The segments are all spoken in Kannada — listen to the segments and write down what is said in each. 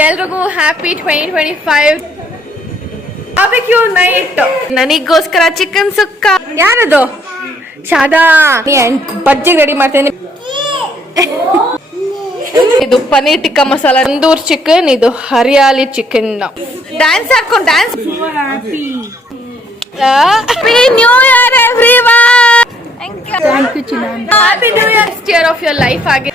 ಎಲ್ರಿಗೂ happy twenty twenty five barbecue night ನನಗೋಸ್ಕರ ಚಿಕನ್ ಸುಕ್ಕ. ಯಾರದು? ಶಾದಾ ಬಜ್ಜಿಗೆ ರೆಡಿ ಮಾಡ್ತೇನೆ ಇದು ಪನೀರ್ ಟಿಕ್ಕಾ ಮಸಾಲ ತಂದೂರ್ ಚಿಕನ್ ಇದು ಹರಿಯಾಲಿ ಚಿಕನ್ ಡ್ಯಾನ್ಸ್ ಹಾಕೊಂಡು dance happy new year everyone thank you happy new year of your life ಆಗಿ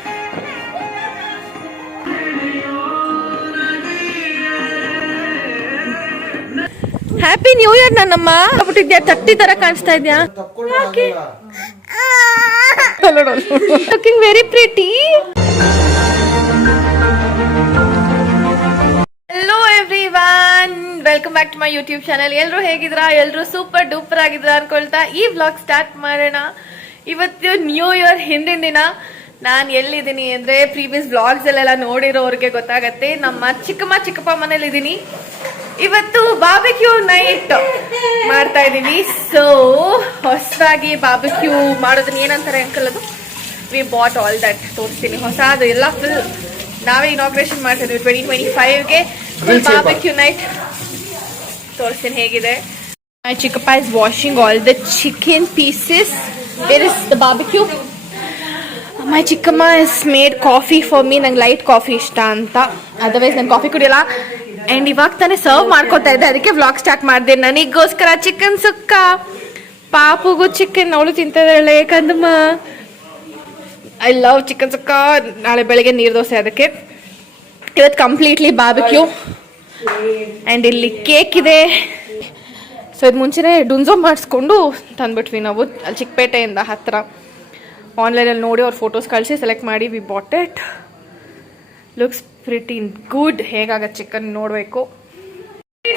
ಹ್ಯಾಪಿ ನ್ಯೂ ಇಯರ್ ನನ್ನಮ್ಮ ಬಿಟ್ಟಿದ್ಯಾ ತಟ್ಟಿ ತರ ಕಾಣಿಸ್ತಾ ಇದ್ಯಾ? Looking very pretty hello everyone welcome back to my YouTube channel ಎಲ್ಲರೂ ಹೇಗಿದ್ರಾ? ಎಲ್ಲರೂ ಸೂಪರ್ ಡೂಪರ್ ಆಗಿದ್ರ ಅನ್ಕೊಳ್ತಾ ಈ ವ್ಲಾಗ್ ಸ್ಟಾರ್ಟ್ ಮಾಡೋಣ. ಇವತ್ತು ನ್ಯೂ ಇಯರ್ ಹಿಂದಿನ ದಿನ. ನಾನು ಎಲ್ಲಿದ್ದೀನಿ ಅಂದ್ರೆ ಪ್ರೀವಿಯಸ್ ಬ್ಲಾಗ್ಸ್ ಅಲ್ಲೆಲ್ಲ ನೋಡಿರೋರಿಗೆ ಗೊತ್ತಾಗತ್ತೆ. ನಮ್ಮ ಚಿಕ್ಕಮ್ಮ ಚಿಕ್ಕಪ್ಪ ಮನೇಲಿ ಇದ್ದೀನಿ ಇವತ್ತು ಬಾಬಿಕ್ಯೂ ನೈಟ್ ಮಾಡ್ತಾ ಇದೀವಿ ಸೊ ಹೊಸದಾಗಿ ಬಾಬಿಕ್ಯೂ ಮಾಡೋದನ್ನ ಏನಂತಾರೆ ಅಂಕಲ್ ಅದು? ವಿ ಬಾಟ್ ಆಲ್ ದಟ್ ತೋರಿಸ್ತೀನಿ. ಹೊಸ ಅದು ಎಲ್ಲ ಫುಲ್ ನಾವೇ ಇನಾಗ್ರೇಷನ್ ಮಾಡ್ತಾ ಇದೀವಿ ಟ್ವೆಂಟಿ ಟ್ವೆಂಟಿ ಫೈವ್ಗೆ ಫುಲ್ ಬಾಬಿಕ್ಯೂ ನೈಟ್ ತೋರಿಸ್ತೀನಿ ಹೇಗಿದೆ. ಮೈ ಚಿಕ್ಕಪ್ಪ is washing all the chicken pieces where is the barbecue my ಚಿಕ್ಕಮ್ಮ is made coffee for me ನಂಗೆ ಲೈಟ್ ಕಾಫಿ ಇಷ್ಟ ಅಂತ. ಅದರ್ವೈಸ್ ನಾನು ಕಾಫಿ ಕುಡಿಯಲ್ಲ. ಆ್ಯಂಡ್ ಇವಾಗ ತಾನೇ ಸರ್ವ್ ಮಾಡ್ಕೊತಾ ಇದ್ದೆ. ಅದಕ್ಕೆ ವ್ಲಾಗ್ ಸ್ಟಾರ್ಟ್ ಮಾಡಿದೆ. ನನಗೋಸ್ಕರ ಚಿಕನ್ ಸುಕ್ಕ ಪಾಪುಗೂ ಚಿಕನ್ ಅವಳು ತಿಂತಿದ್ದಾಳೆ ಕಂದಮ್ಮ. I love chicken sukka. ನಾಳೆ ಬೆಳಗ್ಗೆ ನೀರು ದೋಸೆ ಅದಕ್ಕೆ. ಇವತ್ತು ಕಂಪ್ಲೀಟ್ಲಿ ಬಾಬಿಕ್ಯೂ ಆ್ಯಂಡ್ ಇಲ್ಲಿ ಕೇಕ್ ಇದೆ. ಸೊ ಇದು ಮುಂಚೆನೇ ಡುನ್ಝೋ ಮಾಡಿಸ್ಕೊಂಡು ತಂದ್ಬಿಟ್ವಿ ನಾವು ಅಲ್ಲಿ ಚಿಕ್ಕಪೇಟೆಯಿಂದ ಹತ್ತಿರ ಆನ್ಲೈನಲ್ಲಿ ನೋಡಿ ಅವ್ರ ಫೋಟೋಸ್ ಕಳಿಸಿ ಸೆಲೆಕ್ಟ್ ಮಾಡಿ we bought it looks pretty good ಹೇಗಾಗತ್ತೆ chicken ನೋಡಬೇಕು?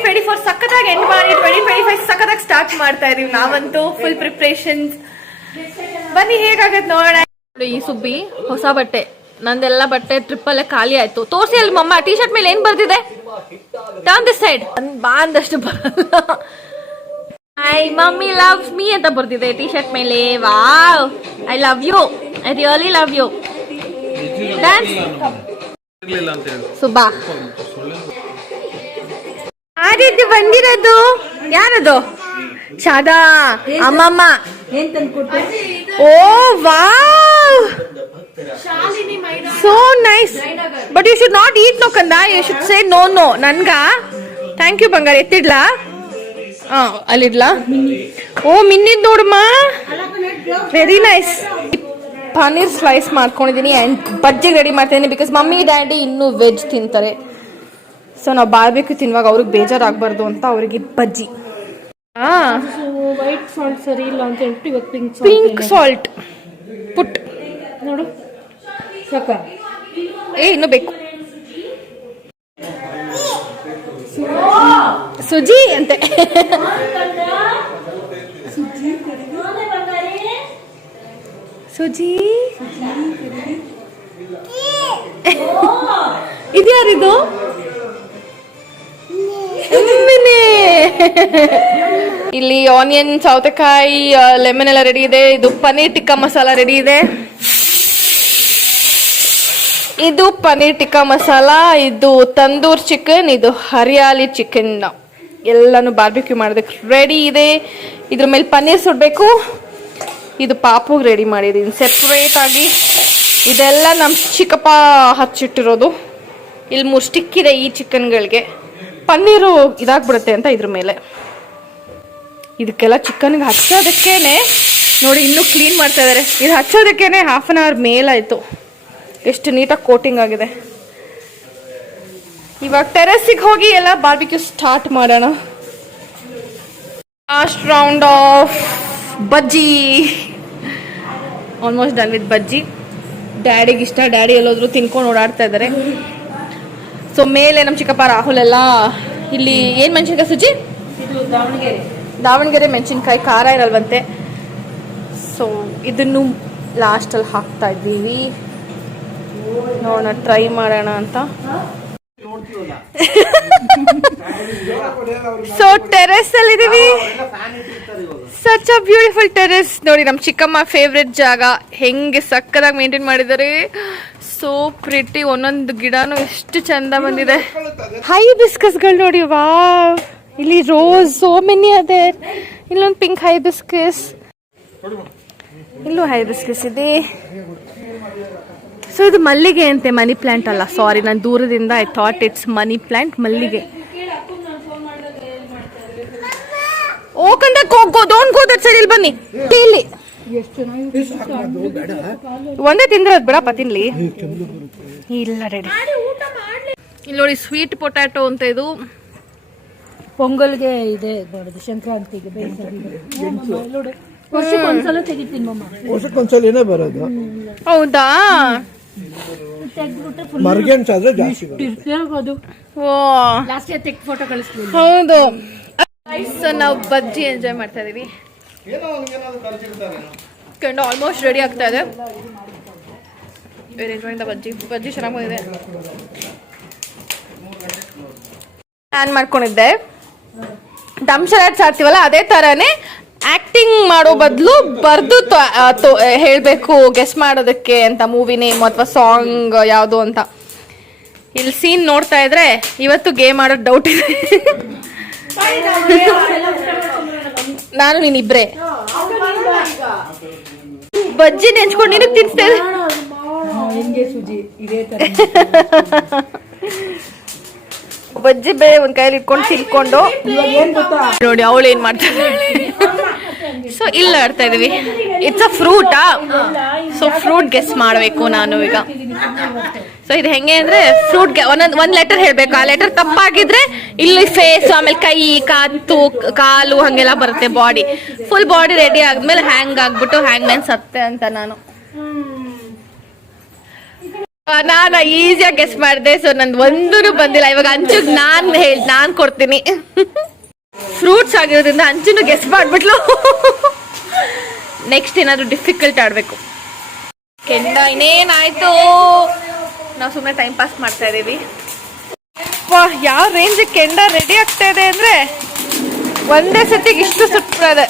ಟ್ವೆಂಟಿ ಫೋರ್ ಸಖತ್ತಾಗಿ ಎಂಡ್ ಮಾಡಿ ಟ್ವೆಂಟಿ ಟ್ವೆಂಟಿ ಫೈವ್ ಸಖತ್ತಾಗಿ ಸ್ಟಾರ್ಟ್ ಮಾಡ್ತಾ ಇದೀವಿ ನಾವಂತೂ ಫುಲ್ ಪ್ರಿಪ್ರೇಷನ್ಸ್ ಬನ್ನಿ ಹೇಗಾಗತ್ತೆ ನೋಡೋಣ. ನೋಡಿ, ಈ ಸುಬ್ಬಿ ಹೊಸ ಬಟ್ಟೆ. ನಂದೆಲ್ಲ ಬಟ್ಟೆ ಟ್ರಿಪ್ಪಲ್ಲೇ ಖಾಲಿ ಆಯ್ತು. ತೋರ್ಸಿ ಅಲ್ಲಿ ಮಮ್ಮ ಟಿ ಶರ್ಟ್ ಮೇಲೆ ಏನ್ ಬರ್ತಿದೆ ಸೈಡ್ ಬಾ ಅಂದಷ್ಟು ಬರಲ್ಲ. ಐ ಮಮ್ಮಿ ಲವ್ ಮೀ ಅಂತ ಬರ್ತಿದೆ ಟಿ ಶರ್ಟ್ ಮೇಲೆ. Wow I love you I really love you dance Subba. Aditya ಬಂದಿರೋದು? ಯಾರದು? ಶಾದಾ ಅಮ್ಮಮ್ಮ. ಓ, wow. So nice but you should not eat no ಕಂದ you should say no no ನನ್ಗ? ಥ್ಯಾಂಕ್ ಯು ಬಂಗಾರ. ಎತ್ತಿಡ್ಲಾ? ಹಾ, ಅಲ್ಲಿಡ್ಲಾ? ಓ, ಮಿನ್ನಿದ್ ನೋಡಮ್ಮ. ವೆರಿ ನೈಸ್ ಪನ್ನೀರ್ ಸ್ಲೈಸ್ ಮಾಡ್ಕೊಂಡಿದ್ದೀನಿ ಆ್ಯಂಡ್ ಬಜ್ಜಿಗೆ ರೆಡಿ ಮಾಡ್ತಿದ್ದೀನಿ ಬಿಕಾಸ್ ಮಮ್ಮಿ ಡ್ಯಾಡಿ ಇನ್ನೂ ವೆಜ್ ತಿಂತಾರೆ. ಸೊ ನಾವು ಬಾಳ್ಬೇಕು ತಿನ್ನುವಾಗ ಅವ್ರಿಗೆ ಬೇಜಾರಾಗಬಾರ್ದು ಅಂತ ಅವ್ರಿಗೆ ಬಜ್ಜಿ. ವೈಟ್ ಸಾಲ್ಟ್ ಸರಿ ಇಲ್ಲ ಅಂತ ಹೇಳ್ಬಿಟ್ಟು ಇವತ್ತು ಪಿಂಕ್ ಪಿಂಕ್ ಸಾಲ್ಟ್ ಪುಟ್. ನೋಡು. ಸಾಕ? ಏ ಇನ್ನು ಬೇಕು. ಸುಜಿ ಅಂತೆ. ಸುಜಿ ಇದ್ಯಾರಿದು. ಇಲ್ಲಿ ಆನಿಯನ್ ಸೌತೆಕಾಯಿ ಲೆಮನ್ ಎಲ್ಲ ರೆಡಿ ಇದೆ. ಇದು ಪನ್ನೀರ್ ಟಿಕ್ಕಾ ಮಸಾಲ ರೆಡಿ ಇದೆ. ಇದು ಪನ್ನೀರ್ ಟಿಕ್ಕಾ ಮಸಾಲ ಇದು ತಂದೂರ್ ಚಿಕನ್ ಇದು ಹರಿಯಾಲಿ ಚಿಕನ್ ಎಲ್ಲಾನು ಬಾರ್ಬಿಕ್ಯೂ ಮಾಡೋದಕ್ಕೆ ರೆಡಿ ಇದೆ. ಇದ್ರ ಮೇಲೆ ಪನ್ನೀರ್ ಸುಡಬೇಕು. ಇದು ಪಾಪುಗೆ ರೆಡಿ ಮಾಡಿದ್ದೀನಿ ಸೆಪ್ರೇಟ್ ಆಗಿ ಇದೆಲ್ಲ ನಮ್ಮ ಚಿಕ್ಕಪ್ಪ ಹಚ್ಚಿಟ್ಟಿರೋದು. ಇಲ್ಲಿ ಮೂರು ಸ್ಟಿಕ್ ಇದೆ ಈ ಚಿಕನ್ಗಳಿಗೆ ಪನ್ನೀರು ಇದಾಗ್ಬಿಡುತ್ತೆ ಅಂತ ಇದ್ರ ಮೇಲೆ. ಇದಕ್ಕೆಲ್ಲ ಚಿಕನ್ಗೆ ಹಚ್ಚೋದಕ್ಕೇನೆ, ನೋಡಿ ಇನ್ನೂ ಕ್ಲೀನ್ ಮಾಡ್ತಾ ಇದ್ದಾರೆ ಇದು ಹಚ್ಚೋದಕ್ಕೇನೆ ಹಾಫ್ ಆನ್ ಅವರ್ ಮೇಲಾಯಿತು. ಎಷ್ಟು ನೀಟಾಗಿ ಕೋಟಿಂಗ್ ಆಗಿದೆ. ಇವಾಗ ಟೆರೆಸ್ಸಿಗೆ ಹೋಗಿ ಎಲ್ಲ ಬಾರ್ಬಿಕ್ಯೂ ಸ್ಟಾರ್ಟ್ ಮಾಡೋಣ. Last round of bajji. Almost done with bajji. ಡ್ಯಾಡಿಗೆ ಇಷ್ಟ ಡ್ಯಾಡಿ ಎಲ್ಲೋದ್ರು ತಿನ್ಕೊಂಡು ಓಡಾಡ್ತಾ ಇದ್ದಾರೆ ಸೊ ಮೇಲೆ ನಮ್ಮ ಚಿಕ್ಕಪ್ಪ ರಾಹುಲ್ ಎಲ್ಲ ಇಲ್ಲಿ ಏನು ಮೆಣಸಿನ್ಕಾಯಿ ಸುಜಿ ದಾವಣಗೆರೆ. ದಾವಣಗೆರೆ ಮೆಣಸಿನ್ಕಾಯಿ ಖಾರ ಇರಲ್ವಂತೆ. ಸೊ ಇದನ್ನು ಲಾಸ್ಟಲ್ಲಿ ಹಾಕ್ತಾ ಇದ್ದೀವಿ. ನೋಡೋಣ ಟ್ರೈ ಮಾಡೋಣ ಅಂತ. ಸೊ ಟೆರೆಸ್ ಅಲ್ಲಿ ಇದೀವಿ. ಸಚ್ ಅ ಬ್ಯೂಟಿಫುಲ್ ಟೆರೆಸ್ ನೋಡಿ ನಮ್ಮ ಚಿಕ್ಕಮ್ಮ ಫೇವ್ರೆಟ್ ಜಾಗ. ಹೆಂಗೆ ಸಕ್ಕದಾಗಿ ಮೇಂಟೈನ್ ಮಾಡಿದ್ದಾರೆ. ಸೊ ಪ್ರಿಟಿ ಒಂದೊಂದು ಗಿಡನೂ ಎಷ್ಟು ಚಂದ ಬಂದಿದೆ. ಹೈ ಬಿಸ್ಕಸ್ಗಳು ನೋಡಿ ವಾ ಇಲ್ಲಿ ರೋಸ್ ಸೋ ಮೆನಿ ಅದೇ ಇಲ್ಲೊಂದು ಪಿಂಕ್ ಹೈ ಬಿಸ್ಕಸ್ ಇಲ್ಲೂ ಹೈ ಬಿಸ್ಕಸ್ ಇದೆ. ಸೊ ಇದು ಮಲ್ಲಿಗೆ ಅಂತೆ ಮನಿ ಪ್ಲಾಂಟ್ ಅಲ್ಲ. ಸಾರಿ ನಾನು ದೂರದಿಂದ I thought it's money plant ಮಲ್ಲಿಗೆ. ಓ ಕಂಡ go don't go that side ಇಲ್ಲಿ ಬನ್ನಿ. ಇಲ್ಲಿ. ಒಂದೇ ತಿಂದ್ರದ್ ಬಿಡಪ್ಪ ತಿನ್ಲಿ. ಇಲ್ಲ ರೆಡಿ ಇಲ್ಲಿ ನೋಡಿ ಸ್ವೀಟ್ ಪೊಟ್ಯಾಟೊ ಅಂತ ಇದು. ಪೊಂಗಲ್ಗೆ ಇದೆ ಮಾಡೋದು ಸಂಕ್ರಾಂತಿಗೆ ವರ್ಷಕ್ಕೊಂದ್ಸಲ ತೆಗಿತೀನಿ ಮಮ್ಮ ವರ್ಷಕ್ಕೊಂದ್ಸಲಿನೇ ಬರೋದು? ಹೌದಾ? ಮರ್ಗೆನ್ಸ್ ಆದ್ರೆ ಜಾಸ್ತಿ ಓ. ಲಾಸ್ಟ್ ತೆಗ್ ಫೋಟೋ ಕಳಿಸ್ತೀನಿ ಹೌದು. ಸೊ ನಾವು ಬಜ್ಜಿ ಎಂಜಾಯ್ ಮಾಡ್ತಾ ಇದೀವಿ. ಕಂಡು ಆಲ್ಮೋಸ್ಟ್ ರೆಡಿ ಆಗ್ತಾ ಇದೆ. ಎಂಜಾಯಿಂಗ್ ದ ಬಜ್ಜಿ ಬಜ್ಜಿ ಚೆನ್ನಾಗಿ ಬಂದಿದೆ. ಪ್ಲಾನ್ ಮಾಡ್ಕೊಂಡಿದ್ದೆ. ದಂಶರಾಟ್ಸ್ ಆಡ್ತೀವಲ್ಲ ಅದೇ ಥರನೇ ಆಕ್ಟಿಂಗ್ ಮಾಡೋ ಬದಲು ಬರೆದು ಹೇಳಬೇಕು ಗೆಸ್ ಮಾಡೋದಕ್ಕೆ ಅಂತ ಮೂವಿ ನೇಮ್ ಅಥವಾ ಸಾಂಗ್ ಯಾವುದು ಅಂತ. ಇಲ್ಲಿ ಸೀನ್ ನೋಡ್ತಾ ಇದ್ರೆ ಇವತ್ತು ಗೇಮ್ ಆಡೋ ಡೌಟ್ ಇದೆ. ನಾನು ನೀನಿಬ್ರೆ ಬಜ್ಜಿ ನೆಂಚ್ಕೊಂಡು ನೀನು ತಿನ್ಸ್ತೇನೆ ಬಜ್ಜಿ ಬೇ ಒಂದ್ ಕೈಲಿ ಇಟ್ಕೊಂಡು ತಿನ್ಕೊಂಡು. ನೋಡಿ, ಅವಳು ಏನ್ ಮಾಡ್ತಾಳೆ. ಸೊ ಇಲ್ಲ ಆಡ್ತಾ ಇದೀವಿ. ಇಟ್ಸ್ ಅ ಫ್ರೂಟಾ ಸೊ ಫ್ರೂಟ್ ಗೆಸ್ ಮಾಡಬೇಕು ನಾನು ಈಗ. ಸೊ ಇದು ಹೆಂಗೆ ಅಂದ್ರೆ ಫ್ರೂಟ್ ಒಂದೊಂದು, ಒಂದು ಲೆಟರ್ ಹೇಳ್ಬೇಕು. ಆ ಲೆಟರ್ ತಪ್ಪಾಗಿದ್ರೆ ಇಲ್ಲಿ ಫೇಸ್ ಆಮೇಲೆ ಕೈ, ಕಾತು, ಕಾಲು ಹಂಗೆಲ್ಲ ಬರುತ್ತೆ ಬಾಡಿ ಫುಲ್ ಬಾಡಿ ರೆಡಿ ಆದ್ಮೇಲೆ ಹ್ಯಾಂಗ್ ಆಗ್ಬಿಟ್ಟು ಹ್ಯಾಂಗ್ ಮ್ಯಾನ್ ಸತ್ತೆ ಅಂತ ನಾನು. ನಾನು ಈಸಿಯಾಗಿ ಗೆಸ್ ಮಾಡಿದೆ. ಸೊ ನಂದು ಒಂದೂ ಬಂದಿಲ್ಲ. ಇವಾಗ ಅಂಚು ನಾನ್ ಹೇಳಿ ನಾನ್ ಕೊಡ್ತೀನಿ. ಫ್ರೂಟ್ಸ್ ಆಗಿರೋದ್ರಿಂದ ಅಂಚುನು ಗೆಸ್ ಮಾಡ್ಬಿಟ್ಲು. ನೆಕ್ಸ್ಟ್ ಏನಾದ್ರು ಡಿಫಿಕಲ್ಟ್ ಆಡ್ಬೇಕು. ಕೆಂಡ, ಇನ್ನೇನಾಯ್ತು? ನಾವು ಸುಮ್ಮನೆ ಟೈಮ್ ಪಾಸ್ ಮಾಡ್ತಾ ಇದ್ದೀವಿ ಯಾವ ರೇಂಜ್ ಕೆಂಡ ರೆಡಿ ಆಗ್ತಾ ಇದೆ ಅಂದ್ರೆ ಒಂದೇ ಸತಿಗೆ ಇಷ್ಟು ಸುತ್ತದೆ.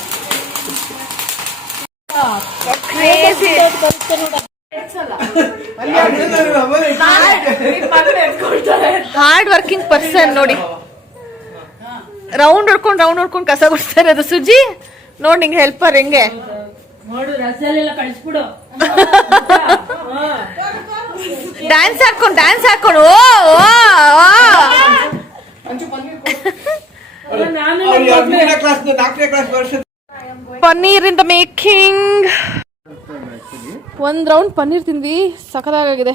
ಹಾರ್ಡ್ ವರ್ಕಿಂಗ್ ಪರ್ಸನ್ ನೋಡಿ. ರೌಂಡ್ ಹೊಡ್ಕೊಂಡು ರೌಂಡ್ ಹೊಡ್ಕೊಂಡು ಕಸ ಗುಡ್ಸ್ತಾರೆ ಅದು ಸುಜಿ, ನೋಡಿ ನಿಂಗೆ ಹೆಲ್ಪರ್ ಹೆಂಗೆ? ನೋಡು ರಸಲೆಲ್ಲ ಕಳಿಸ್ಬಿಡು. ಡ್ಯಾನ್ಸ್ ಹಾಕೊಂಡು ಡ್ಯಾನ್ಸ್ ಹಾಕೊಂಡು ಓ ಓ ಓ. ನಾನು ಮೂರನೇ ಕ್ಲಾಸ್ ನಾಲ್ಕನೇ ಕ್ಲಾಸ್ ವರ್ಷ ಪನ್ನೀರ್ ಇಂದ ಮೇಕಿಂಗ್. ಒಂದ್ ರೌಂಡ್ ಪನ್ನೀರ್ ತಿಂದಿ ಸಖತ್ತಾಗಿದೆ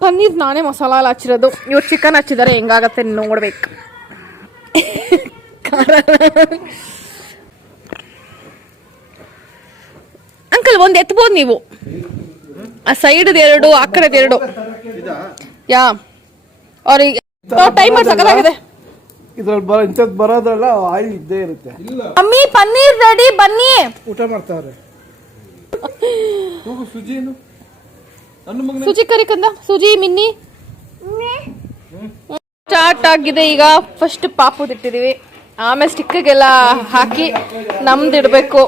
ಪನ್ನೀರ್ ನಾನೇ ಮಸಾಲ ಎಲ್ಲ ಹಚ್ಚಿರೋದು. ಇವ್ರು ಚಿಕನ್ ಹಚ್ಚಿದ್ದಾರೆ ಹೆಂಗಾಗತ್ತೆ ನೋಡ್ಬೇಕು. ಅಂಕಲ್ ಒಂದ್ ಎತ್ಬೋದು ನೀವು. ಆ ಸೈಡ್ ಎರಡು ಆ ಕಡೆದ ಎರಡು. ಯಾ. ಅವ್ರಿಗೆ ಟೈಮ್ ಸಕಲಾಗಿದೆ ಇದ್ರಲ್ಲಿ ಬರೋ ಇಂಥದ್ದು ಬರೋದ್ರಲ್ಲ ಆಯಿಲ್ ಇದ್ದೇ ಇರುತ್ತೆ. ಮಮ್ಮಿ ಪನ್ನೀರ್ ರೆಡಿ ಬನ್ನಿ. ಊಟ ಮಾಡ್ತಾವ್ರೆ. ಹೋಗು ಸುಜಿನು ನನ್ನ ಮಗನ. ಸುಜಿ ಕರಿ ಕಂದ. ಸುಜಿ ಮಿನ್ನಿ. ಸ್ಟಾರ್ಟ್ ಆಗಿದೆ ಈಗ. ಫಸ್ಟ್ ಪಾಪುದ್ ಇಟ್ಟಿದೀವಿ. ಆಮೇಲೆ ಸ್ಟಿಕ್ಗೆಲ್ಲ ಹಾಕಿ ನಮ್ದು ಇಡಬೇಕು.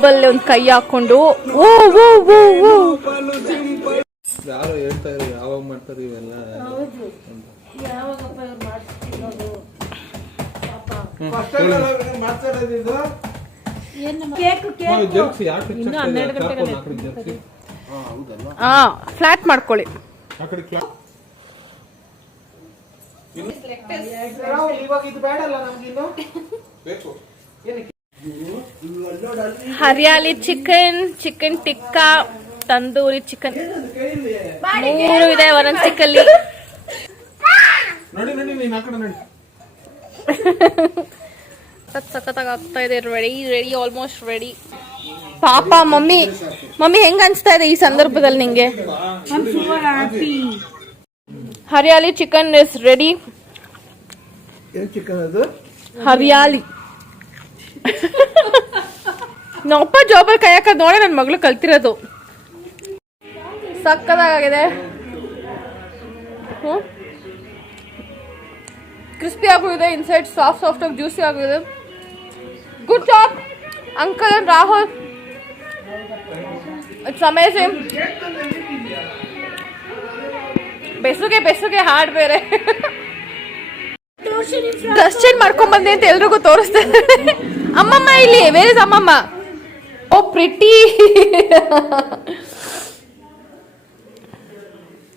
ಜೋಬಲ್ಲಿ ಒಂದು ಕೈ ಹಾಕೊಂಡು ಓ ಓ ಓ ಓ. ಯಾರು ಹೇಳ್ತಾ ಇರೋ ಯಾವಾಗ ಮಾಡ್ತಾರೆ ಇವೆಲ್ಲ? ಹಾ ಫ್ಲಾಟ್ ಮಾಡ್ಕೊಳ್ಳಿ. ಇವಾಗ ಇದು ಬೇಡಲ್ಲ ನಮ್ಗಿನ್ನು? ಬೇಕು. Hariyali chicken chicken tikka tandoori chicken. ಮೂರು ಇದೆ ಒಂದೊಂದ್ ಚಿಕ್ಕಲ್ಲಿ ಸಖತ್ತಾಗಿ ಆಗ್ತಾ ಇದೆ ರೆಡಿ ರೆಡಿ ಆಲ್ಮೋಸ್ಟ್ ರೆಡಿ ಪಾಪ ಮಮ್ಮಿ ಮಮ್ಮಿ ಹೆಂಗ ಅನ್ಸ್ತಾ ಇದೆ ಈ ಸಂದರ್ಭದಲ್ಲಿ ನಿಂಗೆ? ಹರಿಯಾಲಿ ಚಿಕನ್ ಇಸ್ ರೆಡಿ ಏನ್ ಚಿಕನ್ ಅದು? ಹರಿಯಾಲಿ. ನಮ್ಮಪ್ಪ ಜಾಬಲ್ಲಿ ಕೈ ಹಾಕೋದು ನೋಡೇ ನನ್ನ ಮಗಳು ಕಲ್ತಿರೋದು. ಸಕ್ಕದಾಗಿದೆ ಹ್ಞೂ ಕ್ರಿಸ್ಪಿ ಆಗಿದೆ ಇನ್ಸೈಡ್ ಸಾಫ್ಟ್ ಸಾಫ್ಟ್ ಆಗಿ ಜ್ಯೂಸಿ ಆಗಿದೆ good job uncle and Rahul. It's amazing ಬೆಸುಗೆ ಬೆಸುಗೆ ಹಾಡ್ ಬೇರೆ. ಡ್ರೆಸ್ ಚೇಂಜ್ ಮಾಡ್ಕೊಂಡ್ ಬಂದೆ ಅಂತ ಎಲ್ರಿಗೂ ತೋರಿಸ್ತಾರೆ ಅಮ್ಮಮ್ಮ ಇಲ್ಲಿ ವೇರ್ ಇಸ್ ಅಮ್ಮಮ್ಮ ಓ ಪ್ರಿಟಿ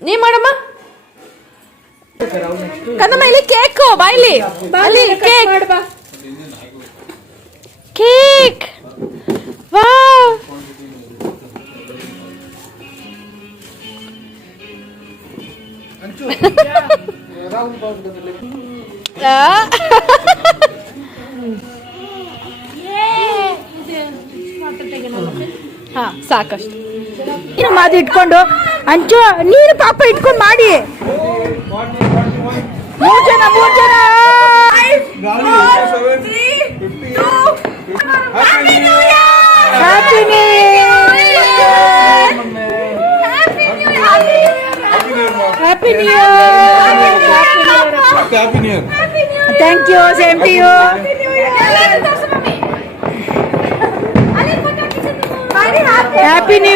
ನೀ ಮಾಡಮ್ಮ ಕನ್ನಮ್ಮ ಇಲ್ಲಿ ಕೇಕ್ ಬಾಯ್ಲಿ ಅಲ್ಲಿ ಕೇಕ್ ಕೇಕ್ ವಾವ್ ಆ. ಹಾ ಸಾಕಷ್ಟು ನೀನು ಮಾದು ಇಟ್ಕೊಂಡು ಅಂಚು ನೀನು ಪಾಪ ಇಟ್ಕೊಂಡು ಮಾಡಿ ಮೂರ್ ಜನ ಮೂರ್ ಜನ happy new happy new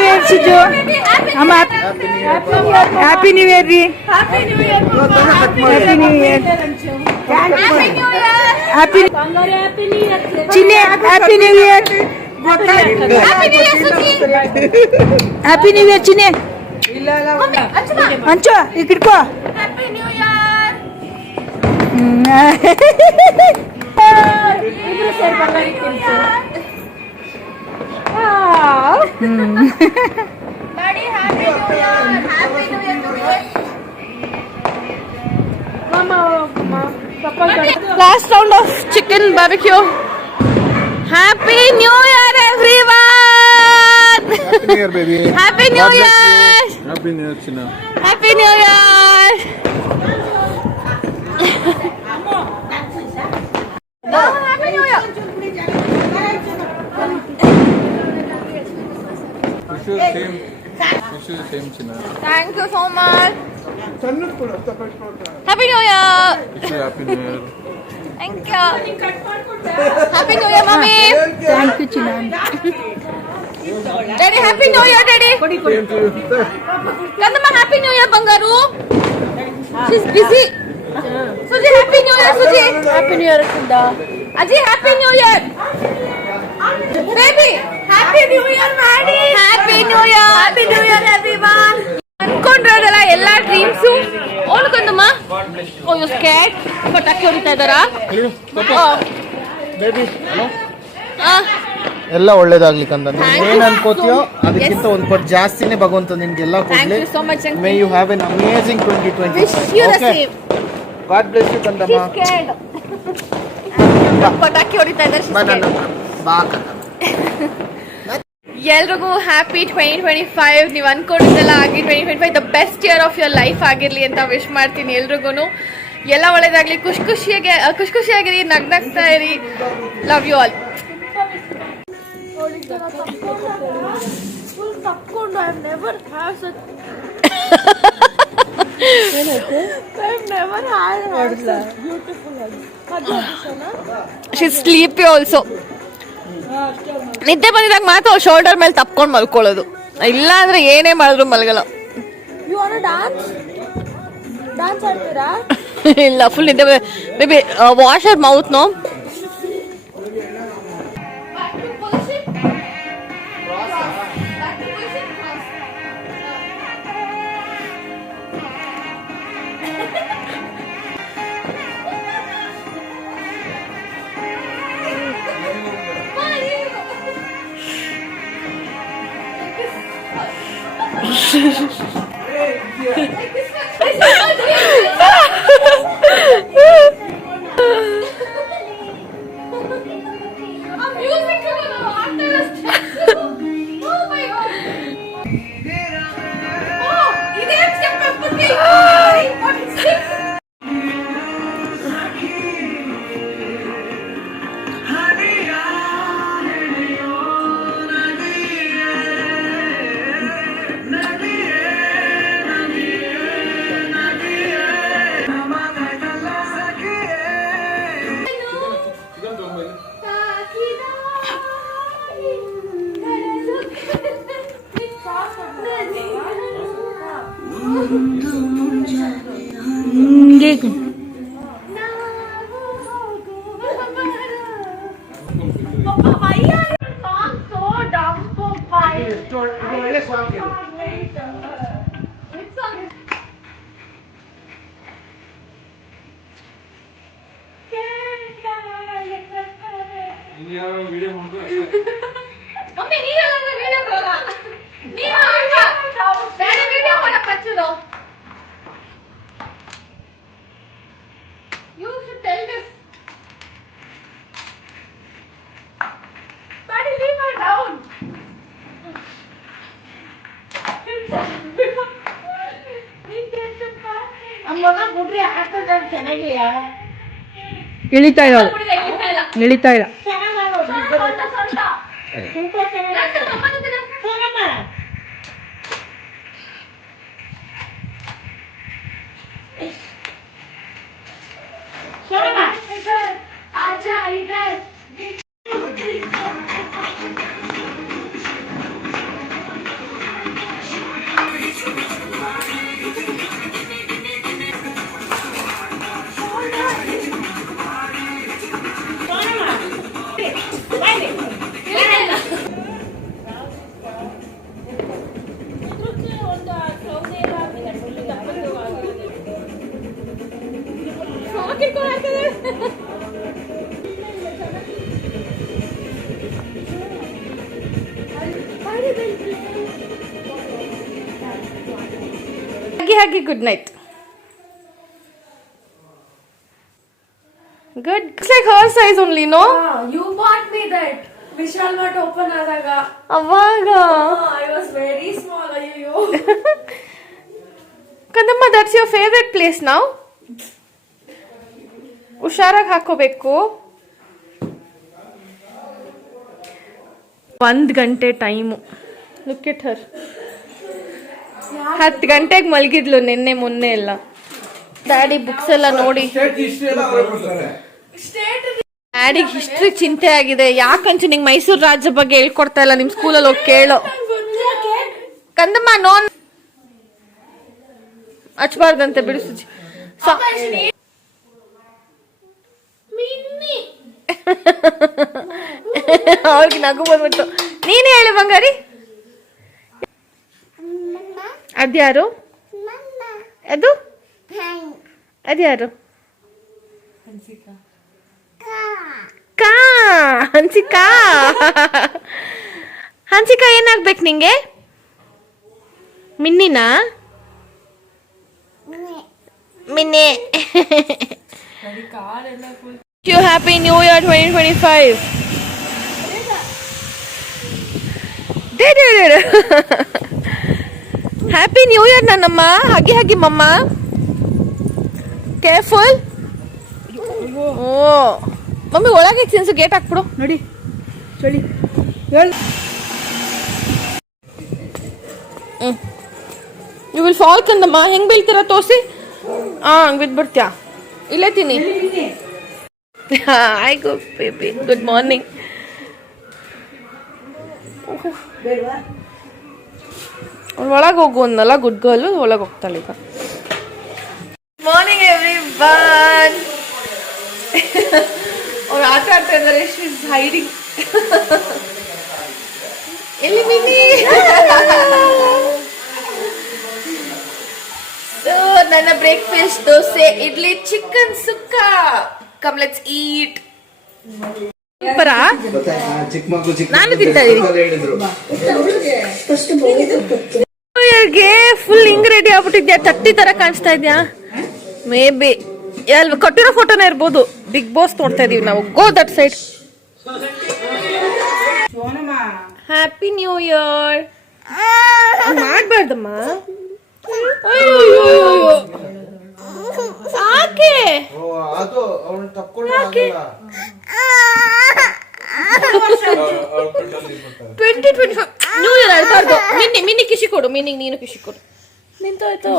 happy new year thank you same to you happy new year Siju ಅಮ್ಮ ಹ್ಯಾಪಿ ನ್ಯೂ ಇಯರ್ ರೀ happy new Hmm. Daddy, Happy New Year. Happy New Year to you. Mama, Mama. Last round of chicken barbecue. Happy New Year, everyone. Happy New Year, baby. Happy New Year. Happy New Year, China. Happy New Year. Thank you so much. Happy New Year. Happy New Year. Thank you. Happy New Year, mommy. Thank you, Chinan. Daddy, happy New Year, Daddy. Kandama, happy New Year, Bangaru. She's busy. Suji, happy New Year, Suji. Happy New Year, Sunda. Aji, happy New Year. Baby. Happy new year happy new year happy new year ಎಲ್ಲಾ ಡ್ರೀಮ್ಸ್ ಓನ್ಕೊಂಡಮ್ಮ ಓ ಯು ಪಟಾಕಿ ಹೊಡಿತಾ ಇದ್ದಾರಾ? ಬೇಬಿ ಎಲ್ಲ ಒಳ್ಳೆದಾಗ್ಲಿ ಕಂದಮ್ಮ. ಏನು ಅದಕ್ಕಿಂತ ಒಂದು ಪಟ್ ಜಾಸ್ತಿನೇ ಭಗವಂತ ನಿಮ್ಗೆಲ್ಲ ಕೊಡ್ಲಿ. Much may you have an amazing 2020 be you ಕಂದಮ್ಮ. ಪಟಾಕಿ ಹೊಡಿತಾ ಬಾ ಎಲ್ರಿಗೂ ಹ್ಯಾಪಿ ಟ್ವೆಂಟಿ ಟ್ವೆಂಟಿ ಫೈವ್ ನೀವು ಅನ್ಕೊಂಡಿದ್ದೆಲ್ಲ ಆಗಿ twenty twenty five the best year of your life ಆಗಿರಲಿ ಅಂತ ವಿಶ್ ಮಾಡ್ತೀನಿ ಎಲ್ರಿಗೂ ಎಲ್ಲ ಒಳ್ಳೇದಾಗಲಿ ಖುಷಿ ಖುಷಿಯಾಗಿ ಖುಷಿ ಖುಷಿಯಾಗಿರಿ ನಗ್ನಗ್ತಾ ಇರಿ love you all she sleepy also ನಿದ್ದೆ ಬಂದಿದಾಗ ಮಾತ್ರ ಶೋಲ್ಡರ್ ಮೇಲೆ ತಪ್ಕೊಂಡು ಮಲ್ಕೊಳ್ಳೋದು. ಇಲ್ಲ ಅಂದ್ರೆ ಏನೇ ಮಾಡಿದ್ರು ಮಲ್ಗಲ್ಲ. ಇಲ್ಲ ಫುಲ್ ನಿದ್ದೆ baby wash our mouth no? ಹಿಂಗೆ ಮಮ್ಮಿ ನೀನಲ್ಲ ವಿಡಿಯೋ ಬರೋಣ ನೀನು ಬೇರೆ ವಿಡಿಯೋ ಮಾಡಕ್ ಹಚ್ಚಲು You should tell this. Buddy, leave her ಇಳಿತಾ ಇಲ್ಲ? ಅವ್ಳು. ಇಳಿತಾ ಇಲ್ಲ. ಹಾಗೆ ಹಾಗೆ good night good like her size only no You bought me that. Vishal Mart open ಆದಾಗ ಅವಾಗ I was very small. ಅಯ್ಯೋ ಕಂದಮ್ಮ ದಟ್ಸ್ ಯುವರ್ ಫೇವ್ರೆಟ್ ಪ್ಲೇಸ್ ನಾವು ಹುಷಾರಾಗಿ ಹಾಕೋಬೇಕು ಒಂದ್ ಗಂಟೆ ಟೈಮು ಲುಕ್ ಇಟ್ ಹರ್ ಹತ್ತು ಗಂಟೆಗೆ ಮಲಗಿದ್ಲು ನಿನ್ನೆ ಮೊನ್ನೆ ಎಲ್ಲ. ಡ್ಯಾಡಿ ಬುಕ್ಸ್ ಎಲ್ಲ ನೋಡಿ. ಡ್ಯಾಡಿಗೆ ಹಿಸ್ಟ್ರಿ ಚಿಂತೆ ಆಗಿದೆ. ಯಾಕಂಚು ನಿಂಗೆ ಮೈಸೂರು ರಾಜ್ಯ ಬಗ್ಗೆ ಹೇಳ್ಕೊಡ್ತಾ ಇಲ್ಲ? ನಿಮ್ ಸ್ಕೂಲಲ್ಲಿ ಹೋಗಿ ಕೇಳೋ. ಕಂದಮ್ಮ ನೋನ್ ಹಚ್ಬಾರ್ದಂತೆ ಬಿಡು ಅವ್ರಿಗೆ ನಗು ಬಂದ್ಬಿಟ್ಟು ನೀನೇ ಹೇಳು ಬಂಗಾರಿ. ಅದ್ಯಾರು? ಅದು? ಅದ್ಯಾರು? ಕಾ. ಹನ್ಸಿಕಾ! ಹನ್ಸಿಕಾ ಏನಾಗ್ಬೇಕು ನಿಂಗೆ? ಮಿನ್ನಿನಾ? ಮಿನ್ನೆ. You happy new year twenty twenty five happy new year ನನ್ನಮ್ಮ ಹಾಗೆ ಹಾಗೆ ಮಮ್ಮ ಕೇರ್ಫುಲ್ ಓ ಮಮ್ಮಿ ಒಳಗೆ ಸಿನ್ಸು ಗೇಟ್ ಹಾಕ್ಬಿಡು. ನೋಡಿ ಚಳಿ. ಹೇಳು. ಯು ವಿಲ್ ಫಾಲ್ ಕಂದಮ್ಮ ಹೆಂಗ್ ಬೀಳ್ತೀರ ತೋರಿಸಿ? ಹಾಂ ಹಂಗ್ ಬಿದ್ದುಬಿಡ್ತೀಯಾ ಇಲ್ಲೇ ತಿನ್ನಿ. ಹಾಯ್ ಗು ಬೇಬಿ ಗುಡ್ ಮಾರ್ನಿಂಗ್ ಒಳಗೆ ಹೋಗು ಒಂದಲ್ಲ ಗುಡ್ ಗರ್ಲು ಒಳಗೆ ಹೋಗ್ತಾಳೆ ಈಗ. ಮಾರ್ನಿಂಗ್ ಎವ್ರಿ ಬನ್ ಅವ್ರು ಆಟ ಆಡ್ತಾ ಇದ್ದಾರೆ ಇಸ್ ಹೈಡಿಂಗ್ ಎಲ್ಲಿ ಮಿನಿ? ಸೊ ನನ್ನ breakfast dosa idli chicken sukka. Come let's eat ಪರ? ನಾನು ತಿಂತಾ ಇದೀನಿ. ಆಗ್ಬಿಟ್ಟಿದ್ಯಾ ತಟ್ಟಿ ತರ ಕಾಣಿಸ್ತಾ ಇದ್ಯಾ? ಮೇ ಬಿ ಎಲ್ ಕೊಟ್ಟಿರೋ ಫೋಟೋನೇ ಇರ್ಬೋದು. ಬಿಗ್ ಬಾಸ್ ನೋಡ್ತಾ ಇದೀವಿ ನಾವು. Go that side happy new year ಮಾಡ್ಬಾರ್ದಮ್ಮ ತಪ್ಕೊಂಡು twenty twenty five new year Minnie Minnie ಕಿಶಿ ಕೊಡು ಮಿನಿಗೆ ನೀನು ಕಿಶಿ ಕೊಡು ನಿಂತಾಯ್ತು.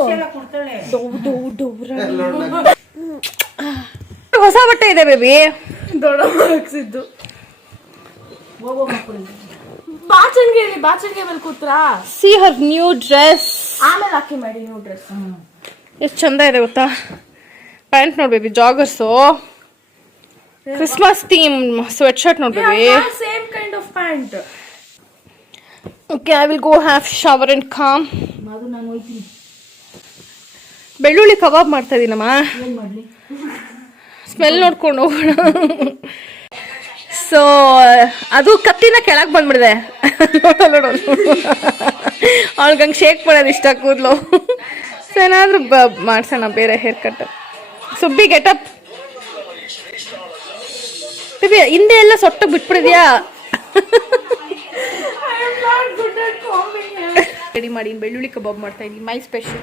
ಹೊಸ ಬಟ್ಟೆ ಇದೆ ಬೇಬಿ. ದೊಡ್ಡ ಹಾಕ್ಸಿದ್ದು ಬಾಚಣಿಗೆ ಬಾಚಣಿಗೆ ಮೇಲೆ ಕೂತ್ರಾ? ಸಿ ಹರ್ ನ್ಯೂ ಡ್ರೆಸ್ ಆಮೇಲೆ ಹಾಕಿ ಮಾಡಿ ನ್ಯೂ ಡ್ರೆಸ್ ಎಷ್ಟು ಚಂದ ಇದೆ ಗೊತ್ತಾ? ಪ್ಯಾಂಟ್ ನೋಡ್ಬೇಬಿ joggers Christmas theme sweatshirt ನೋಡ್ಬೇಬಿ same kind of pant okay I will go have shower and come ಬೆಳ್ಳುಳ್ಳಿ ಕಬಾಬ್ ಮಾಡ್ತಾ ಇದ್ದೀನಮ್ಮ ಸ್ಮೆಲ್ ನೋಡ್ಕೊಂಡು ಹೋಗೋಣ. ಸೊ ಅದು ಕತ್ತಿನ ಕೆಳಗೆ ಬಂದ್ಬಿಡಿದೆ. ಅವ್ಳಿಗೆ ಹಂಗೆ ಶೇಕ್ ಮಾಡೋದು ಇಷ್ಟ ಕೂದಲು. ಸೊ ಏನಾದರೂ ಬ ಮಾಡ್ಸೋಣ ಬೇರೆ ಹೇರ್ ಕಟ್ ಸುಬ್ಬಿ ಗೆಟಪ್ ಹಿಂದೆ ಎಲ್ಲ ಸೊಟ್ಟ ಬಿಟ್ಬಿಡಿದ್ಯಾ? ರೆಡಿ ಮಾಡಿ ಬೆಳ್ಳುಳ್ಳಿ ಕಬಾಬ್ ಮಾಡ್ತಾ ಇದ್ದೀನಿ. My special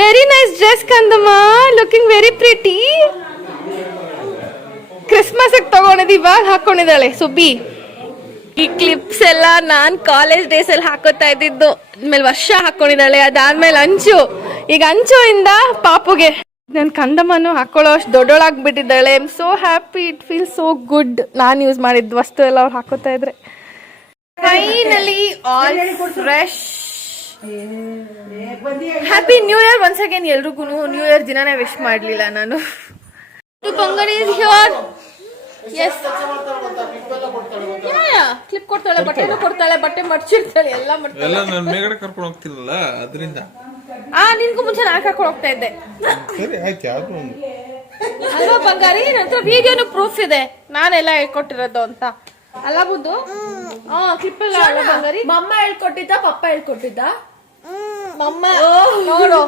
very nice dress ಕಂದಮ್ಮ. Looking very pretty Christmas ತಗೊಂಡಿದ್ ಇವಾಗ ಹಾಕೊಂಡಿದ್ದಾಳೆ. ಸುಬ್ಬಿ. ಈ ಕ್ಲಿಪ್ಸ್ ಎಲ್ಲ ನಾನ್ ಕಾಲೇಜ್ ಡೇಸ್ ಅಲ್ಲಿ ಹಾಕೋತಾ ಇದ್ದಿದ್ದು. ಮೇಲೆ ವರ್ಷ ಹಾಕೊಂಡಿದ್ದಾಳೆ. ಅದಾದ್ಮೇಲೆ ಅಂಚು ಈಗ ಅಂಚು ಇಂದ ಪಾಪುಗೆ. ನನ್ ಕಂದಮ್ಮನು ಹಾಕೊಳ್ಳೋ ಅಷ್ಟು ದೊಡ್ಡೋಳಾಗ್ಬಿಟ್ಟಿದ್ದಾಳೆ. I am so happy it feel so good ನಾನು ಯೂಸ್ ಮಾಡಿದ ವಸ್ತು ಎಲ್ಲ ಅವ್ರು ಹಾಕೋತಾ ಇದ್ರೆ. Finally all fresh happy new year once again ಎಲ್ರಿಗೂ ನ್ಯೂ ಇಯರ್ ದಿನಾನೇ ವಿಶ್ ಮಾಡ್ಲಿಲ್ಲ ನಾನು. Pongal is here yes clip ಕೊಡ್ತಾಳೆ ಬಟ್ಟೆನೂ ಕೊಡ್ತಾಳೆ ಬಟ್ಟೆ ಮಡ್ಚಿರ್ತಾಳೆ ಎಲ್ಲ ಮಾಡ್ತಾಳೆ. ಎಲ್ಲ ನಾನು ಮೇಗಡೆ ಕರ್ಕೊಂಡು ಹೋಗ್ತಿರಲ್ಲ ಅದರಿಂದ. ಆ ನಿನ್ಗೂ ಮುಂಚೆ ನಾಲ್ಕು ಹಾಕೊಂಡು ಹೋಗ್ತಾ ಇದ್ದೆ. ಸರಿ ಆಯ್ತು ಯಾವ್ದು ಒಂದು. ಅಲ್ವಾ ಬಂಗಾರಿ? ನನ್ನ ಹತ್ರ ವಿಡಿಯೋನು ಪ್ರೂಫ್ ಇದೆ. ನಾನೆಲ್ಲ ಹೇಳ್ಕೊಟ್ಟಿರೋದು ಅಂತ. ಅಲ್ಲ ಬುದ್ದು ಹಾ ಕ್ಲಿಪ್ ಎಲ್ಲ ಅಲ್ಲ ಬಂಗಾರಿ? ಮಮ್ಮ ಹೇಳ್ಕೊಟ್ಟಿದ್ದ ಪಪ್ಪ ಹೇಳ್ಕೊಟ್ಟಿದ್ದ? ಮಮ್ಮ. ನೋಡು.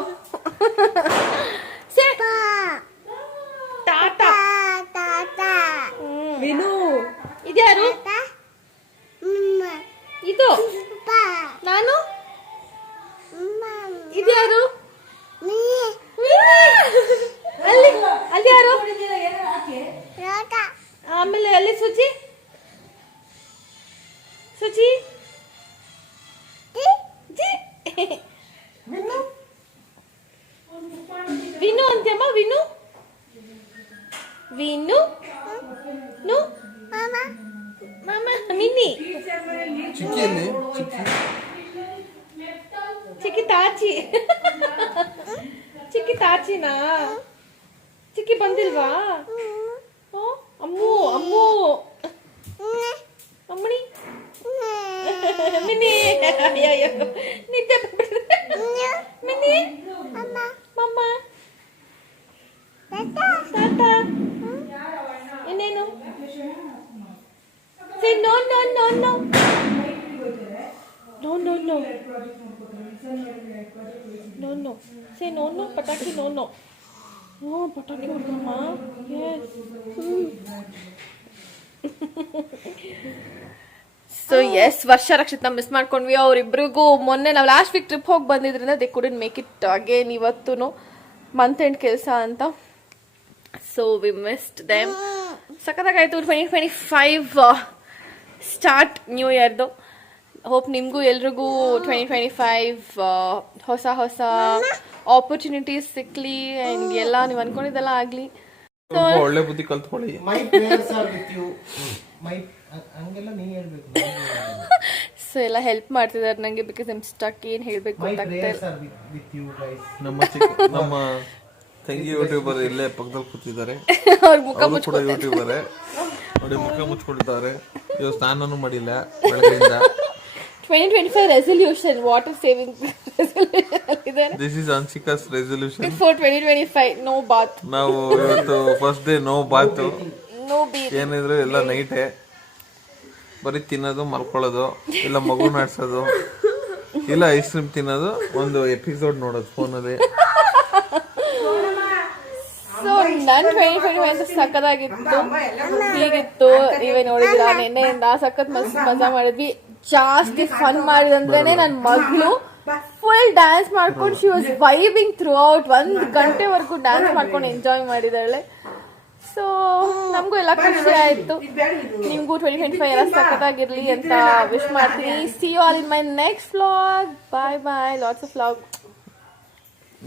ಸೇ ಟಾಟಾ ವಿನು. ಇದ್ಯಾರು? ಇದು? ನಾನು? ಇದ್ಯಾರು ಅಲ್ಲಿ ಅಲ್ಲಿ ಯಾರು ಆಮೇಲೆ ಅಲ್ಲಿ ಸುಜಿ ಸುಜಿ ಜಿ. ವಿನು ಅಂತ್ಯಮ್ಮ ವಿನು ವಿನು ನು ಮಾಮ ಮಿನ್ನಿ ಚಿಕ್ಕಿಯಲ್ಲಿ ಚಿಕ್ಕಿ ಚಿಕ್ಕಿ ತಾಚಿ ಚಿಕ್ಕಿ ತಾಚಿನಾ ಚಿಕ್ಕಿ ಬಂದಿಲ್ವಾ ಓ, ಅಮ್ಮು ಅಮ್ಮು. ಅಮ್ಮಣಿ. ಮಿನಿ ಅಯ್ಯಯ್ಯೋ. ನಿದ್ದೆ ಬಂದ್ಬಿಟ್ಟಿದೆ. ಮಿನಿ ಮಮ್ಮ. ತಾತ. ಇನ್ನೇನು? Say no, no, no, no. No, no, no. No, no. Say no, no. ಪಟಾಕಿ no, no. No, ಪಟಾಕಿ ಹೊಡ್ದಮ್ಮ. Yes. So yes Varsha Rakshita miss ಮಾಡ್ಕೊಂಡ್ವಿ ಅವ್ರಿಬ್ರಿಗೂ ಮೊನ್ನೆ ನಾವು ಲಾಸ್ಟ್ ವೀಕ್ ಟ್ರಿಪ್ ಹೋಗಿ ಬಂದಿದ್ರಿಂದ they couldn't make it again ಇವತ್ತು ಮಂತ್ ಎಂಡ್ ಕೆಲಸ ಅಂತ so we missed them ಸಖತ್ತಾಗಾಯ್ತು twenty twenty five start new ಇಯರ್ದು hope ನಿಮಗೂ ಎಲ್ರಿಗೂ ಟ್ವೆಂಟಿ ಟ್ವೆಂಟಿ ಫೈವ್ ಹೊಸ ಹೊಸ ಆಪರ್ಚುನಿಟೀಸ್ ಸಿಕ್ಲಿ ಆ್ಯಂಡ್ ಎಲ್ಲ ನೀವು ಅನ್ಕೊಂಡಿದ್ದೆಲ್ಲ ಆಗಲಿ. ಸ್ವಲ್ಪ ಒಳ್ಳೆ ಬುದ್ಧಿ ಕಲ್ತ್ಕೊಳ್ಳಿ. ಸೊ ಎಲ್ಲ ಹೆಲ್ಪ್ ಮಾಡ್ತಿದ್ದಾರೆ ನನಗೆ ಬಿಕಾಸ್ ಐಮ್ ಸ್ಟಕ್ ಏನು ಹೇಳಬೇಕು ಅಂತ ನಮ್ಮ ಚಿಕ್ಕ ನಮ್ಮ ತಂಗಿ ಯೂಟ್ಯೂಬರ್ ಇಲ್ಲೇ ಪಕ್ಕದಲ್ಲಿ ಕೂತಿದ್ದಾರೆ. ಅವ್ರ ಮುಖ ಅವರು ಕೂಡ ಯೂಟ್ಯೂಬರೇ. ನೋಡಿ ಮುಖ ಮುಚ್ಕೊಂಡಿದ್ದಾರೆ. ಇವಾಗ ಸ್ನಾನನೂ ಮಾಡಿಲ್ಲ ಬೆಳಗ್ಗೆಯಿಂದ. Twenty twenty five resolution water saving ಇದೆ this is ಅನ್ಸಿಕಾಸ್ resolution for twenty twenty five no bath ನಾವು ಇವತ್ತು first day no bath no ಬೀ ಏನಿದ್ರು ಎಲ್ಲ ನೈಟೇ ಬರೀ ತಿನ್ನೋದು ಮಲ್ಕೊಳ್ಳೋದು ಇಲ್ಲ ಮಗು ಆಡ್ಸೋದು ಇಲ್ಲ ಐಸ್ ಕ್ರೀಮ್ ತಿನ್ನೋದು ಒಂದು ಎಪಿಸೋಡ್ ನೋಡೋದು ಫೋನಲ್ಲಿ ಸೊ ನನ್ ಟ್ವೆಂಟಿ ಟ್ವೆಂಟಿ ಫೈವ್ ಸಖತ್ತಾಗಿತ್ತು. ಹೀಗಿತ್ತು. ನೀವೇ ನೋಡಿದಿರ? ನಿನ್ನೆಯಿಂದ ಸಖತ್ ಮಸ್ ಮಜಾ ಮಾಡಿದ್ವಿ. ಜಾಸ್ತಿ ಫನ್ ಮಾಡಿದಂದ್ರೇನೆ ನನ್ನ ಮಗಳು ಫುಲ್ ಡ್ಯಾನ್ಸ್ ಮಾಡ್ಕೊಂಡು she was vibing throughout ಒಂದ್ ಗಂಟೆವರೆಗೂ ಡ್ಯಾನ್ಸ್ ಮಾಡ್ಕೊಂಡು ಎಂಜಾಯ್ ಮಾಡಿದಾಳೆ ಸೊ ನಮಗೂ ಎಲ್ಲ ಖುಷಿ ಆಯಿತು. ನಿಮ್ಗೂ ಟ್ವೆಂಟಿ ಟ್ವೆಂಟಿ ಫೈವ್ ಎಲ್ಲ ಸಖತ್ತಾಗಿರ್ಲಿ ಅಂತ ವಿಶ್ ಮಾಡ್ತೀನಿ. See all in my next vlog bye bye lots of vlog